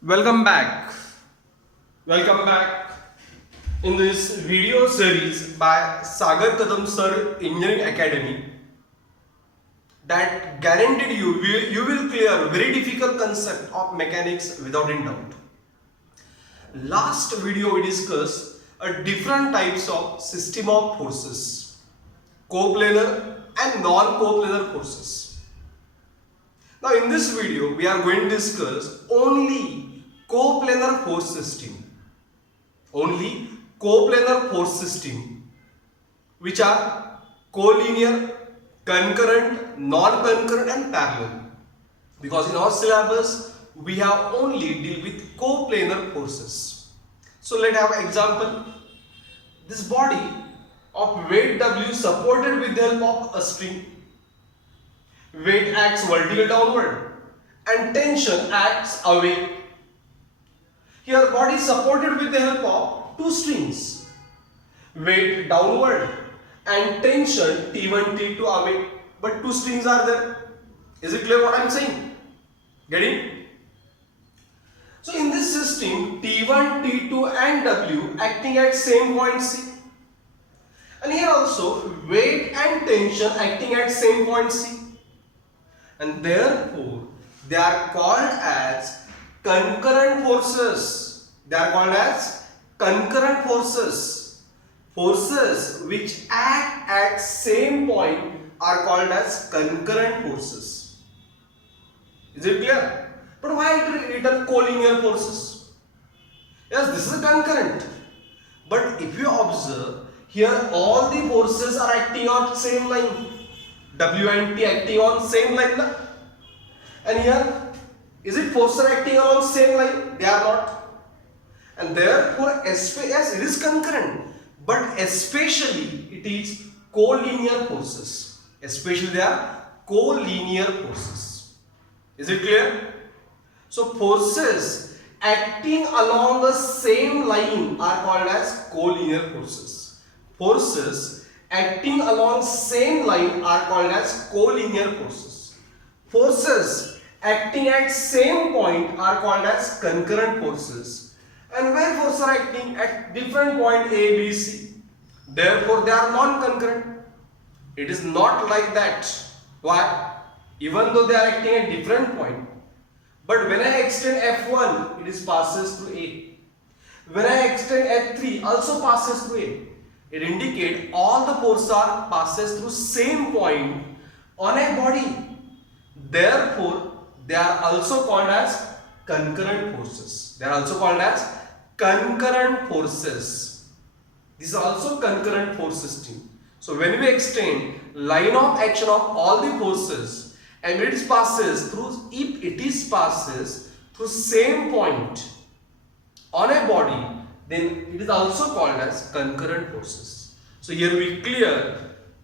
Welcome back. Welcome back in this video series by Sagar Kadam Sir Engineering Academy that guaranteed you will clear very difficult concept of mechanics without any doubt. Last video we discussed different types of system of forces, coplanar and non-coplanar forces. Now in this video we are going to discuss only coplanar force system. Only coplanar force system, which are collinear, concurrent, non-concurrent and parallel. Because in our syllabus we have only deal with coplanar forces. So let's have an example. This body of weight W supported with the help of a string. Weight acts vertical downward and tension acts away. Here body is supported with the help of two strings. Weight downward and tension T1, T2 away. But two strings are there. Is it clear what I am saying? Getting? So in this system T1, T2 and W acting at same point C. And here also weight and tension acting at same point C. And therefore they are called as concurrent forces. They are called as concurrent forces. Forces which act at same point are called as concurrent forces. Is it clear? But why it written collinear forces? Yes, this is a concurrent. But if you observe, here all the forces are acting on same line. W and T acting on same line. Na? And here, is it forces are acting on same line? They are not. And therefore, yes, it is concurrent. But especially it is collinear forces. Especially they are collinear forces. Is it clear? So forces acting along the same line are called as collinear forces. Forces acting along same line are called as collinear forces. Forces acting at same point are called as concurrent forces. And where forces are acting at different point A, B, C, therefore they are non-concurrent. It is not like that. Why? Even though they are acting at different point, but when I extend F1, it is passes through A. When I extend F3, also passes through A. It indicates all the forces are passes through same point on a body. Therefore, they are also called as concurrent forces. They are also called as concurrent forces. This is also concurrent force system. So when we extend line of action of all the forces and it passes through, if it is passes through same point on a body, then it is also called as concurrent forces. So here we clear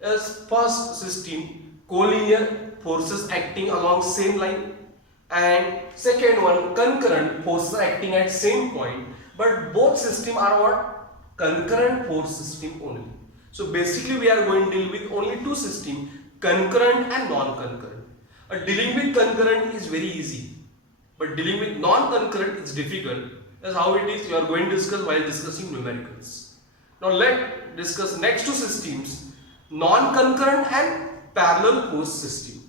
as first system collinear forces acting along same line, and second one concurrent forces acting at same point, but both system are what? Concurrent force system only. So basically we are going to deal with only two systems, concurrent and non-concurrent. Dealing with concurrent is very easy, but dealing with non-concurrent is difficult. That's how it is. You are going to discuss while discussing numericals. Now let's discuss next two systems, non-concurrent and parallel force system.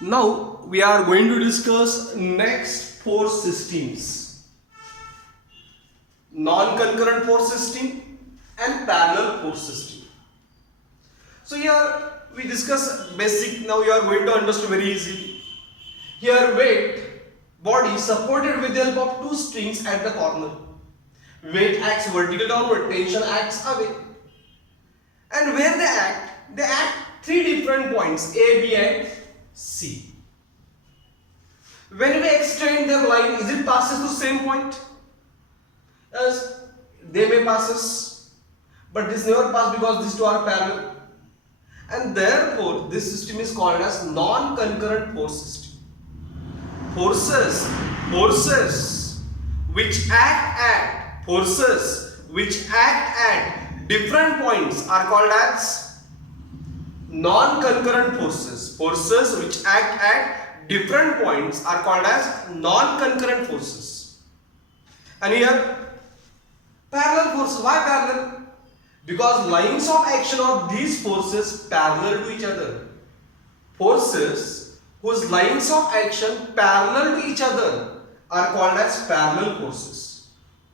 Now we are going to discuss next force systems, non-concurrent force system and parallel force system. So here we discuss basic. Now you are going to understand very easily. Here weight body supported with the help of two strings at the corner. Weight acts vertical downward, tension acts away. And where they act three different points A, B and C. When we extend their line, is it passes to same point? Yes, they may passes, but this never pass because these two are parallel. And therefore this system is called as non-concurrent force system. Forces which act at different points are called as Non-concurrent forces. Forces which act at different points are called as non-concurrent forces. And here parallel forces. Why parallel? Because lines of action of these forces parallel to each other. Forces whose lines of action parallel to each other are called as parallel forces.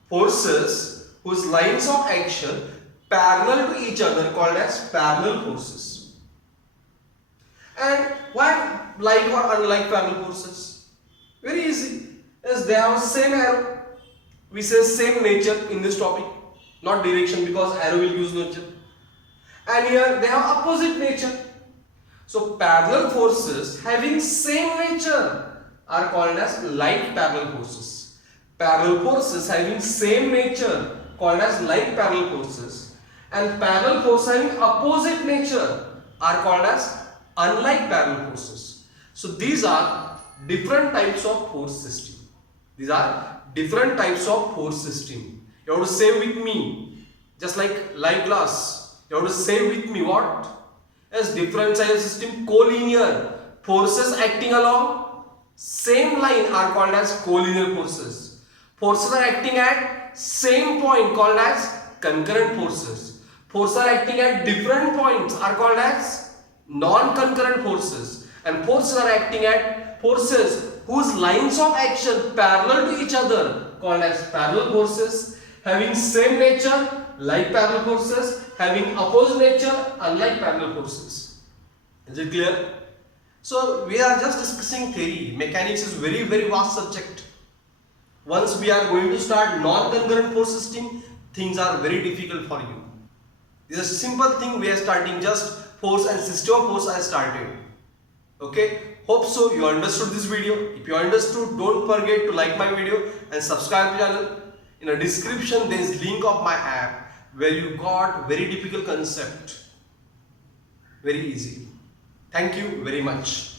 Forces whose lines of action parallel to each other called as parallel forces. And why like or unlike parallel forces? Very easy. As they have same arrow. We say same nature in this topic, not direction, because arrow will use nature. And here they have opposite nature. So parallel forces having same nature are called as like parallel forces. Parallel forces having same nature called as like parallel forces, and parallel forces having opposite nature are called as unlike parallel forces. So these are different types of force system. These are different types of force system. You have to say with me, just like light glass. You have to say with me what? As differential system, collinear. Forces acting along same line are called as collinear forces. Forces are acting at same point called as concurrent forces. Forces are acting at different points are called as non-concurrent forces. And forces are acting at forces whose lines of action parallel to each other called as parallel forces. Having same nature like parallel forces, having opposite nature unlike parallel forces. Is it clear? So we are just discussing theory. Mechanics is very vast subject. Once we are going to start non-concurrent force system, things are very difficult for you. This is a simple thing. We are starting just force and system of force I started. Okay, hope so you understood this video. If you understood, don't forget to like my video and subscribe to the channel. In the description there is link of my app where you got very difficult concept very easy. Thank you very much.